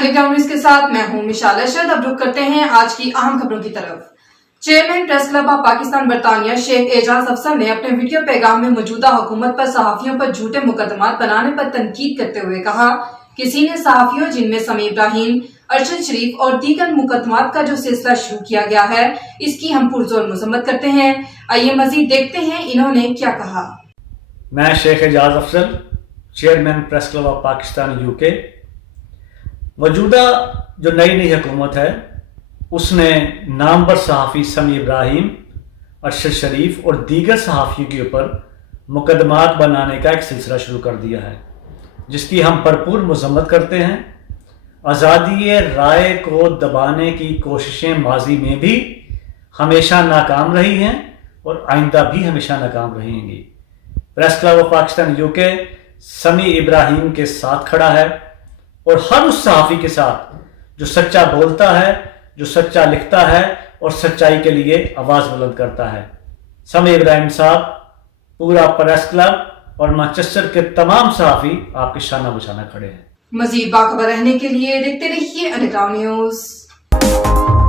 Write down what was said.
Underground news के साथ मैं हूं मिशाल अरशद। अब रुक करते हैं आज की अहम खबरों की तरफ। Chairman press club of Pakistan बरतानिया शेख एजाज अफसर ने अपने वीडियो पैगाम में मौजूदा हुकूमत पर सहाफियों पर झूठे मुकदमात बनाने पर तनकीद करते हुए कहा कि सीनियर सहाफियों जिनमें समी इब्राहिम, अरशद शरीफ और दीगर मुकदमात का जो सिलसिला शुरू किया गया है, इसकी हम पुरजोर मजम्मत करते हैं। आइए मजीद देखते हैं इन्होंने क्या कहा। मैं शेख एजाज अफसर, chairman press club of Pakistan UK. मौजूदा जो नई हुकूमत है उसने नामवर सहाफ़ी समी इब्राहिम, अरशद शरीफ और दीगर सहाफ़ियों के ऊपर मुकदमात बनाने का एक सिलसिला शुरू कर दिया है, जिसकी हम भरपूर मजम्मत करते हैं। आज़ादी राय को दबाने की कोशिशें माजी में भी हमेशा नाकाम रही हैं और आइंदा भी हमेशा नाकाम रहेंगी। Press club of Pakistan UK समी इब्राहिम के साथ खड़ा है और हर उस सहाफ़ी के साथ जो सच्चा बोलता है, जो सच्चा लिखता है और सच्चाई के लिए आवाज़ बुलंद करता है। समी इब्राहिम साहब, पूरा प्रेस क्लब और मैनचेस्टर के तमाम सहाफ़ी आपके शाना बशाना खड़े हैं। मजीद बाखबर रहने के लिए देखते रहिए अंडरग्राउंड न्यूज।